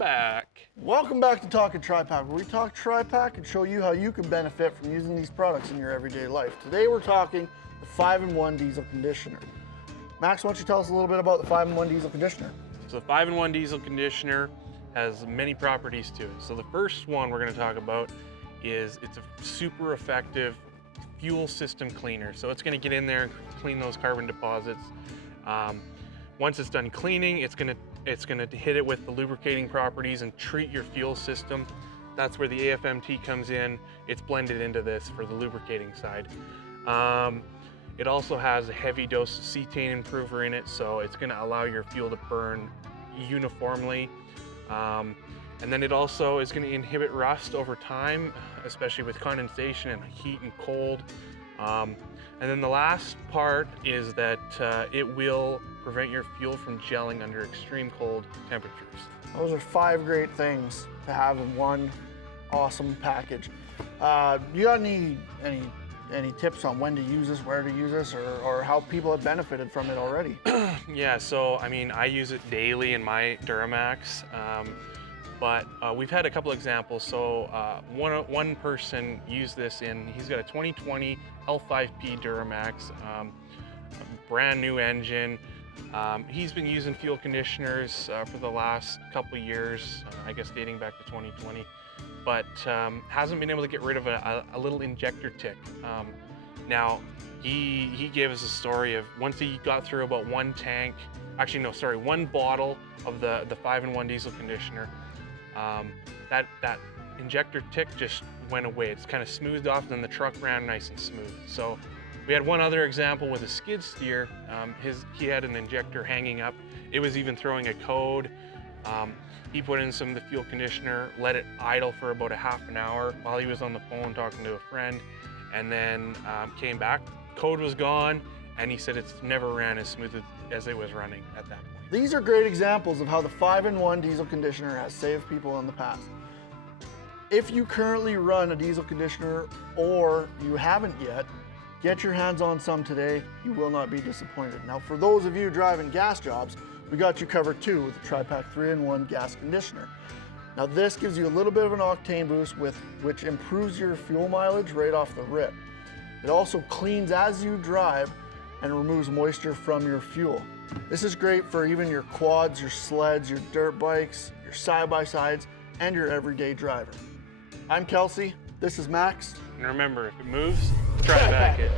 back. Welcome back to Talkin TRIPAK, where we talk TRIPAK and show you how you can benefit from using these products in your everyday life. Today we're talking the 5-in-1 diesel conditioner. Max, why don't you tell us a little bit about the 5-in-1 diesel conditioner? So the 5-in-1 diesel conditioner has many properties to it. So the first one we're going to talk about is it's a super effective fuel system cleaner. So it's going to get in there and clean those carbon deposits. Once it's done cleaning, it's going to hit it with the lubricating properties and treat your fuel system. That's where the AFMT comes in. It's blended into this for the lubricating side. It also has a heavy dose of cetane improver in it, so it's going to allow your fuel to burn uniformly. And then it also is going to inhibit rust over time, especially with condensation and heat and cold. And then the last part is that it will prevent your fuel from gelling under extreme cold temperatures. Those are 5 great things to have in one awesome package. You got any tips on when to use this, where to use this, or how people have benefited from it already? Yeah, so I mean, I use it daily in my Duramax, but we've had a couple examples. So one person used this he's got a 2020 L5P Duramax, brand new engine. He's been using fuel conditioners for the last couple years, I guess dating back to 2020, but hasn't been able to get rid of a little injector tick. Now, he gave us a story of once he got through about one bottle of the 5-in-1 diesel conditioner, that injector tick just went away. It's kind of smoothed off, and then the truck ran nice and smooth. So we had one other example with a skid steer. He had an injector hanging up. It was even throwing a code. He put in some of the fuel conditioner, let it idle for about a half an hour while he was on the phone talking to a friend, and then came back. Code was gone, and he said it's never ran as smooth as it was running at that point. These are great examples of how the 5-in-1 diesel conditioner has saved people in the past. If you currently run a diesel conditioner or you haven't yet, get your hands on some today. You will not be disappointed. Now, for those of you driving gas jobs, we got you covered too with the TRIPAK 3-in-1 gas conditioner. Now, this gives you a little bit of an octane boost which improves your fuel mileage right off the rip. It also cleans as you drive and removes moisture from your fuel. This is great for even your quads, your sleds, your dirt bikes, your side-by-sides, and your everyday driver. I'm Kelsey, this is Max. And remember, if it moves, TRIPAK it.